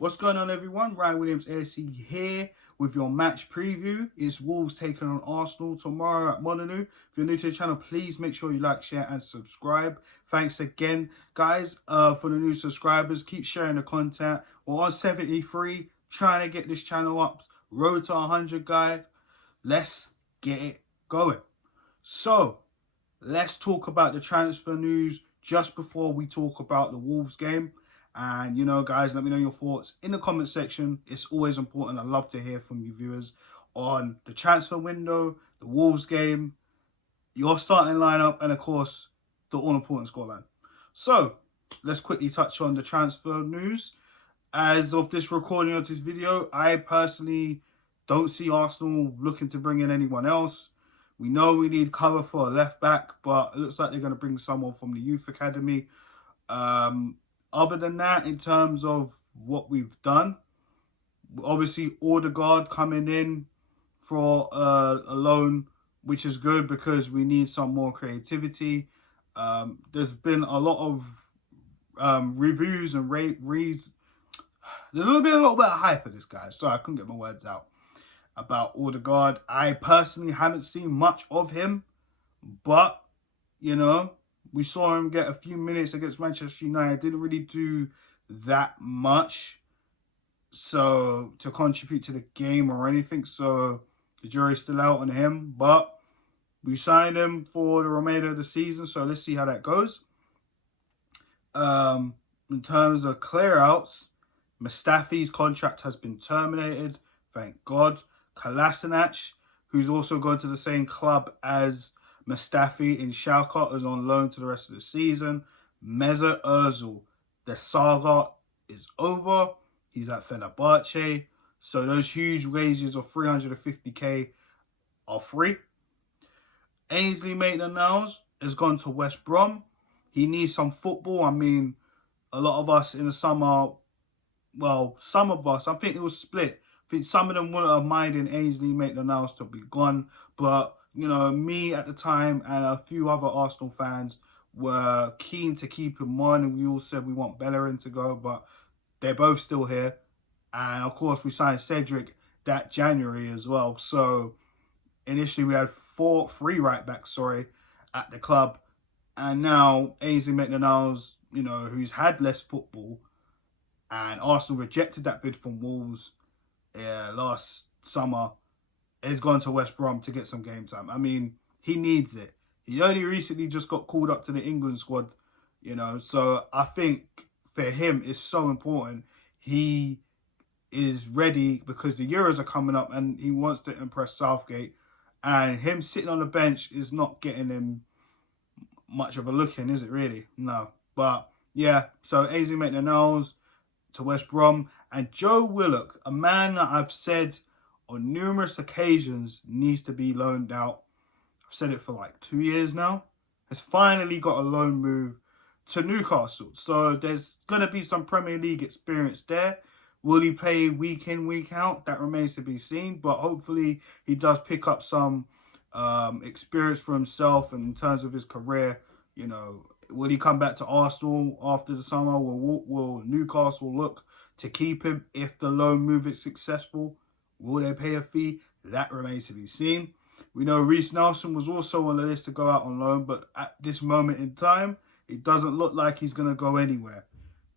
What's going on, everyone? Ryan Williams AC here with your match preview. It's Wolves taking on Arsenal tomorrow at Molineux. If you're new to the channel, please make sure you like, share and subscribe. Thanks again, guys, for the new subscribers. Keep sharing the content. We're on 73, trying to get this channel up. Road to 100, guys. Let's get it going. So, let's talk about the transfer news just before we talk about the Wolves game. And, you know, guys, let me know your thoughts in the comment section. It's always important. I love to hear from you viewers on the transfer window, the Wolves game, your starting lineup, and, of course, the all-important scoreline. So, let's quickly touch on the transfer news. As of this recording of this video, I personally don't see Arsenal looking to bring in anyone else. We know we need cover for a left-back, but it looks like they're going to bring someone from the youth academy. Other than that, in terms of what we've done, obviously Odegaard coming in for a loan, which is good because we need some more creativity. There's been a lot of reviews and reads. There's a little bit of hype of this guy. Sorry, I couldn't get my words out about Odegaard. I personally haven't seen much of him, but, you know, we saw him get a few minutes against Manchester United. Didn't really do that much so to contribute to the game or anything. So the jury's still out on him. But we signed him for the remainder of the season. So let's see how that goes. In terms of clear-outs, Mustafi's contract has been terminated. Thank God. Kolasinac, who's also gone to the same club as Mustafi in Schalke, is on loan to the rest of the season. Mesut Ozil, the saga is over. He's at Fenerbahce. So those huge wages of 350k are free. Ainsley Maitland-Niles has gone to West Brom. He needs some football. I mean, a lot of us in the summer, well, some of us, I think it was split. I think some of them wouldn't have minded Ainsley Maitland-Niles to be gone. But, you know, me at the time and a few other Arsenal fans were keen to keep him on. And we all said we want Bellerin to go, but they're both still here. And, of course, we signed Cedric that January as well. So, initially we had three right-backs, at the club. And now Ainsley Maitland-Niles, you know, who's had less football, and Arsenal rejected that bid from Wolves last summer, has gone to West Brom to get some game time. I mean, he needs it. He only recently just got called up to the England squad, you know. So I think for him, it's so important. He is ready because the Euros are coming up and he wants to impress Southgate. And him sitting on the bench is not getting him much of a look in, is it really? No. But, yeah, so Ainsley Maitland-Niles to West Brom. And Joe Willock, a man that I've said on numerous occasions needs to be loaned out. I've said it for like 2 years now. Has finally got a loan move to Newcastle. So there's going to be some Premier League experience there. Will he play week in, week out? That remains to be seen. But hopefully he does pick up some experience for himself and in terms of his career. You know, will he come back to Arsenal after the summer? Will Newcastle look to keep him if the loan move is successful? Will they pay a fee? That remains to be seen. We know Reiss Nelson was also on the list to go out on loan, but at this moment in time, it doesn't look like he's going to go anywhere.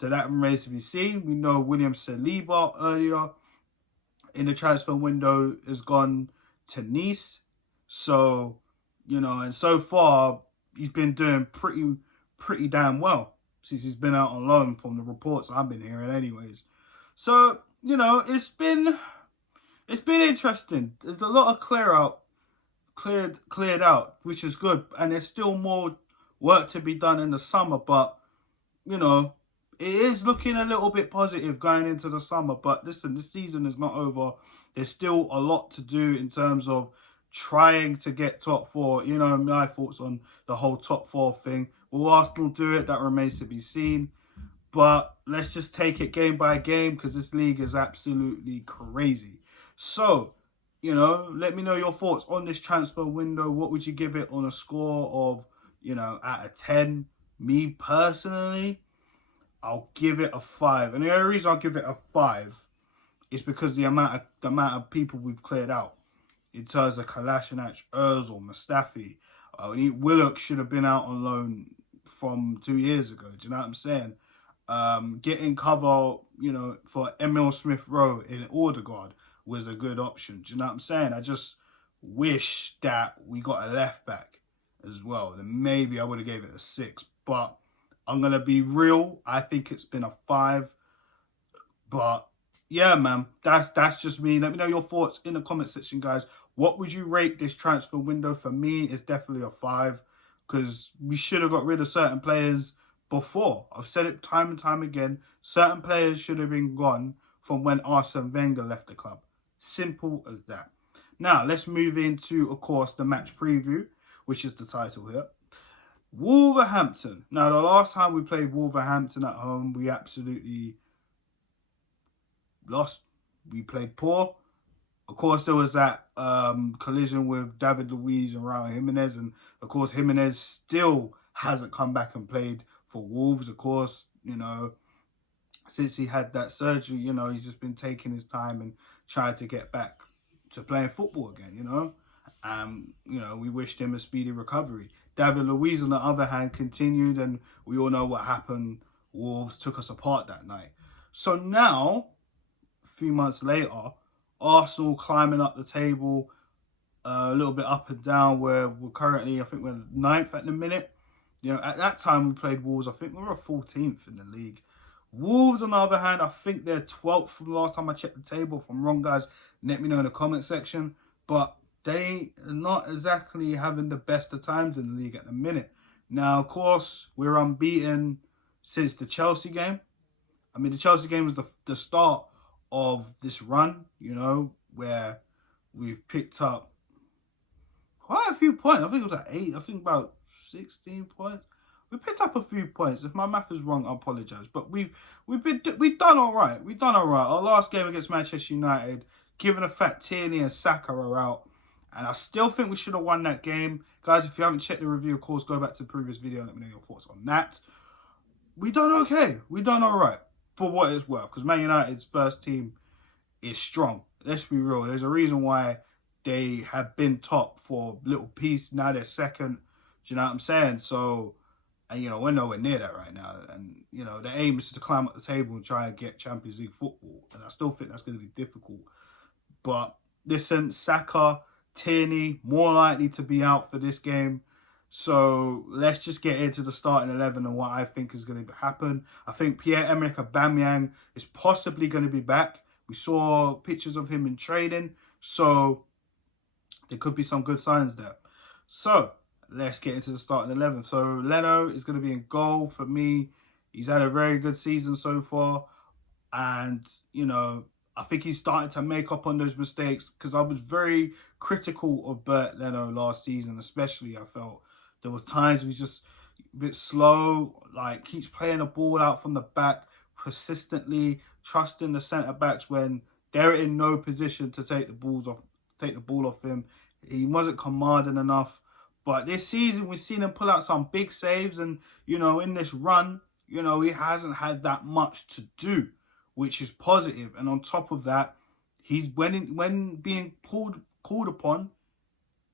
So that remains to be seen. We know William Saliba earlier in the transfer window has gone to Nice. So, you know, and so far, he's been doing pretty damn well since he's been out on loan from the reports I've been hearing anyways. So, you know, it's been interesting. There's a lot of cleared out, which is good. And there's still more work to be done in the summer. But, you know, it is looking a little bit positive going into the summer. But listen, this season is not over. There's still a lot to do in terms of trying to get top four. You know, my thoughts on the whole top four thing. Will Arsenal do it? That remains to be seen. But let's just take it game by game because this league is absolutely crazy. So, you know, let me know your thoughts on this transfer window. What would you give it on a score of, you know, out of 10? Me personally, I'll give it a 5. And the only reason I'll give it a 5 is because the amount of people we've cleared out. In terms of Kolasinac, Ozil, Mustafi, Willock should have been out on loan from 2 years ago. Do you know what I'm saying? Getting cover, for Emil Smith Rowe in Odegaard was a good option. Do you know what I'm saying? I just wish that we got a left back as well. Then maybe I would have gave it a 6. But I'm going to be real. I think it's been a 5. But yeah, man, that's just me. Let me know your thoughts in the comment section, guys. What would you rate this transfer window? For me, it's definitely a 5 because we should have got rid of certain players before. I've said it time and time again. Certain players should have been gone from when Arsene Wenger left the club. Simple as that. Now, let's move into, of course, the match preview, which is the title here. Wolverhampton. Now, the last time we played Wolverhampton at home, we absolutely lost. We played poor. Of course, there was that collision with David Luiz and Raul Jimenez. And, of course, Jimenez still hasn't come back and played for Wolves. Of course, since he had that surgery, he's just been taking his time and trying to get back to playing football again, we wished him a speedy recovery. David Luiz, on the other hand, continued, and we all know what happened. Wolves took us apart that night. So now, a few months later, Arsenal climbing up the table, a little bit up and down, where we're currently, I think we're 9th at the minute. At that time we played Wolves, I think we were 14th in the league. Wolves, on the other hand, I think they're 12th from the last time I checked the table. If I'm wrong, guys, let me know in the comment section. But they are not exactly having the best of times in the league at the minute. Now, of course, we're unbeaten since the Chelsea game. I mean, the Chelsea game was the start of this run, where we've picked up quite a few points. I think it was like 8. I think about 16 points. We picked up a few points. If my math is wrong, I apologise. But we've done all right. We've done all right. Our last game against Manchester United, given the fact Tierney and Saka are out, and I still think we should have won that game. Guys, if you haven't checked the review, of course, go back to the previous video and let me know your thoughts on that. We done okay. We done all right for what it's worth, because Man United's first team is strong. Let's be real. There's a reason why they have been top for a little piece. Now they're second. Do you know what I'm saying? So, and we're nowhere near that right now. And, the aim is to climb up the table and try and get Champions League football. And I still think that's going to be difficult. But listen, Saka, Tierney, more likely to be out for this game. So let's just get into the starting 11 and what I think is going to happen. I think Pierre-Emerick Aubameyang is possibly going to be back. We saw pictures of him in training. So there could be some good signs there. So let's get into the starting 11. So Leno is going to be in goal for me. He's had a very good season so far. And, I think he's starting to make up on those mistakes, because I was very critical of Bernd Leno last season, especially. I felt there were times he was just a bit slow, like keeps playing the ball out from the back persistently, trusting the centre-backs when they're in no position to take the ball off him. He wasn't commanding enough. But this season, we've seen him pull out some big saves. And, in this run, he hasn't had that much to do, which is positive. And on top of that, he's when being called upon,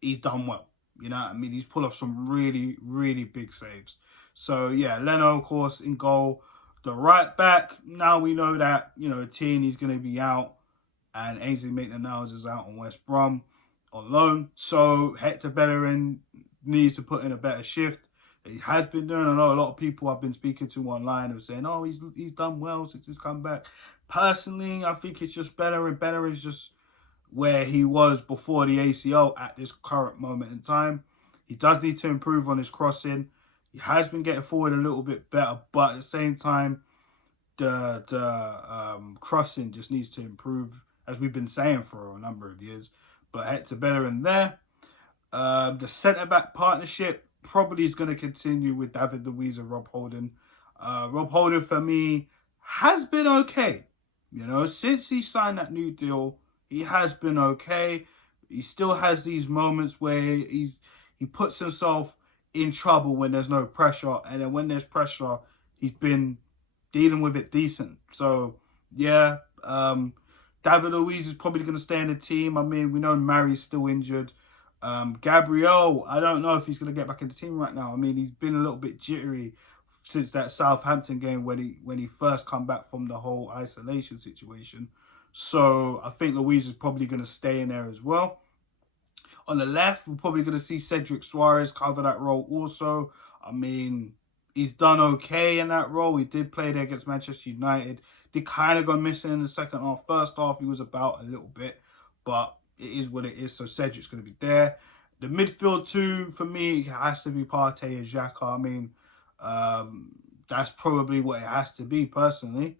he's done well. He's pulled off some really, really big saves. So, yeah, Leno, of course, in goal. The right back, now we know that, Tierney's going to be out. And Ainsley Maitland-Niles is out on West Brom on loan. So Hector Bellerin needs to put in a better shift. He has been doing a lot of people I've been speaking to online are saying, oh, he's done well since he's come back. Personally, I think it's just Bellerin. Bellerin's just where he was before the ACL at this current moment in time. He does need to improve on his crossing. He has been getting forward a little bit better, but at the same time, the crossing just needs to improve, as we've been saying for a number of years. But Hector Bellerin there. The centre-back partnership probably is going to continue with David Luiz and Rob Holding. Rob Holding, for me, has been okay. Since he signed that new deal, he has been okay. He still has these moments where he puts himself in trouble when there's no pressure. And then when there's pressure, he's been dealing with it decent. So, yeah, David Luiz is probably going to stay in the team. I mean, we know Mari's still injured. Gabriel, I don't know if he's going to get back in the team right now. I mean, he's been a little bit jittery since that Southampton game when he first come back from the whole isolation situation. So I think Luiz is probably going to stay in there as well. On the left, we're probably going to see Cedric Soares cover that role also. I mean, he's done okay in that role. He did play there against Manchester United. Did kind of go missing in the second half. First half, he was about a little bit, but it is what it is. So Cedric's going to be there. The midfield two, for me, it has to be Partey and Xhaka. I mean, that's probably what it has to be, personally.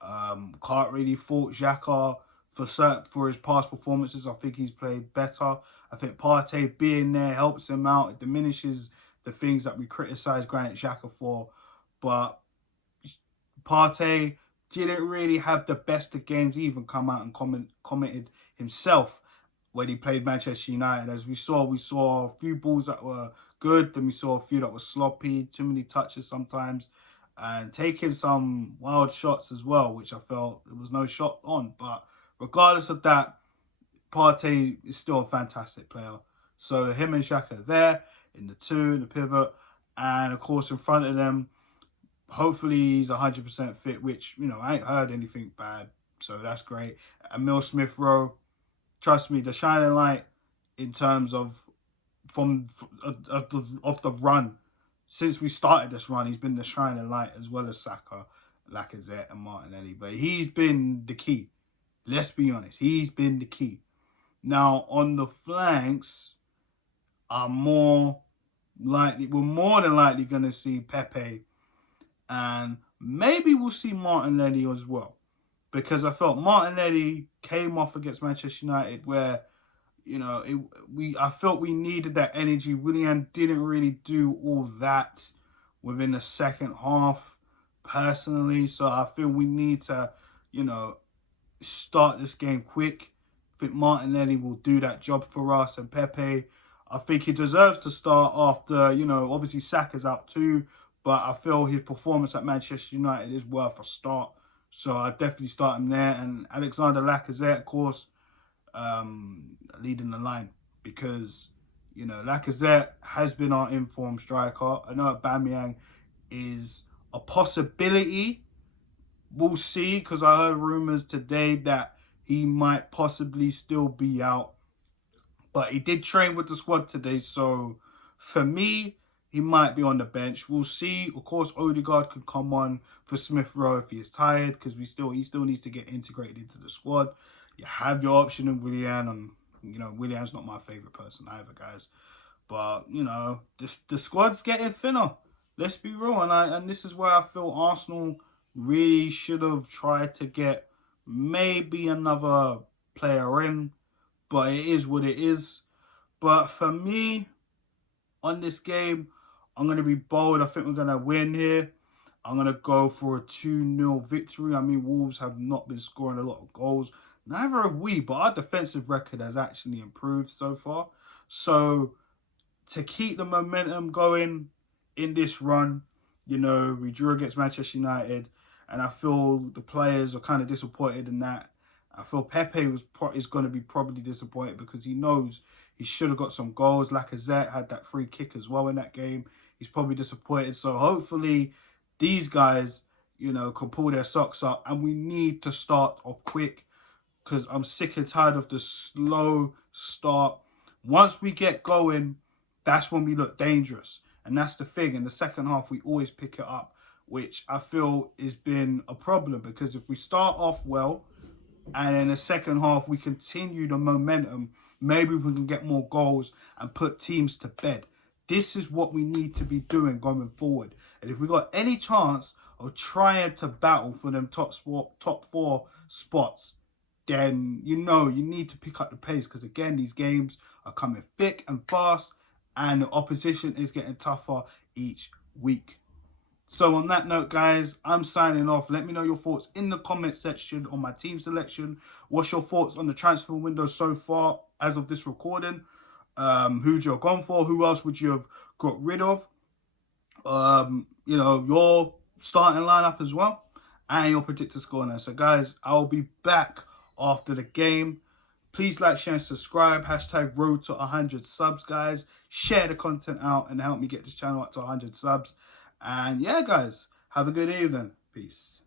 Can't really fault Xhaka for his past performances. I think he's played better. I think Partey being there helps him out. It diminishes the things that we criticise Granit Xhaka for. But Partey didn't really have the best of games. He even come out and commented himself when he played Manchester United. As we saw a few balls that were good, then we saw a few that were sloppy, too many touches sometimes, and taking some wild shots as well, which I felt there was no shot on. But regardless of that, Partey is still a fantastic player. So him and Xhaka are there in the two, in the pivot, and of course in front of them, hopefully he's 100% fit, which, you know, I ain't heard anything bad, so that's great. Emile Smith-Rowe, trust me, the shining light in terms of the run. Since we started this run, he's been the shining light, as well as Saka, Lacazette and Martinelli. But he's been the key. Let's be honest. He's been the key. Now, on the flanks, we're more than likely going to see Pepe. And maybe we'll see Martinelli as well. Because I felt Martinelli came off against Manchester United where, you know, I felt we needed that energy. Willian didn't really do all that within the second half, personally. So I feel we need to, you know, start this game quick. I think Martinelli will do that job for us. And Pepe, I think he deserves to start after, you know, obviously Saka's out too. But I feel his performance at Manchester United is worth a start. So I definitely start him there. And Alexander Lacazette, of course, leading the line. Because, you know, Lacazette has been our informed striker. I know Aubameyang is a possibility. We'll see, because I heard rumours today that he might possibly still be out. But he did train with the squad today. So for me, he might be on the bench. We'll see. Of course, Odegaard could come on for Smith-Rowe if he is tired, because he still needs to get integrated into the squad. You have your option in Willian, and, you know, Willian's not my favourite person either, guys. But, you know, the squad's getting thinner. Let's be real. And this is where I feel Arsenal really should have tried to get maybe another player in. But it is what it is. But for me, on this game, I'm going to be bold. I think we're going to win here. I'm going to go for a 2-0 victory. I mean, Wolves have not been scoring a lot of goals. Neither have we, but our defensive record has actually improved so far. So, to keep the momentum going in this run, you know, we drew against Manchester United, and I feel the players are kind of disappointed in that. I feel Pepe is going to be probably disappointed because he knows he should have got some goals. Lacazette had that free kick as well in that game. He's probably disappointed. So hopefully these guys, you know, can pull their socks up. And we need to start off quick, because I'm sick and tired of the slow start. Once we get going, that's when we look dangerous. And that's the thing. In the second half, we always pick it up, which I feel has been a problem. Because if we start off well, and in the second half we continue the momentum, maybe we can get more goals and put teams to bed. This is what we need to be doing going forward. And if we got any chance of trying to battle for them top 4 spots, then, you know, you need to pick up the pace. Because, again, these games are coming thick and fast, and the opposition is getting tougher each week. So on that note, guys, I'm signing off. Let me know your thoughts in the comment section on my team selection. What's your thoughts on the transfer window so far as of this recording? Who'd you have gone for? Who else would you have got rid of? You know, your starting lineup as well. and your predicted score now. So guys, I'll be back after the game. Please like, share, and subscribe. Hashtag road to 100 subs, guys. Share the content out and help me get this channel up to 100 subs. And yeah, guys, have a good evening. Peace.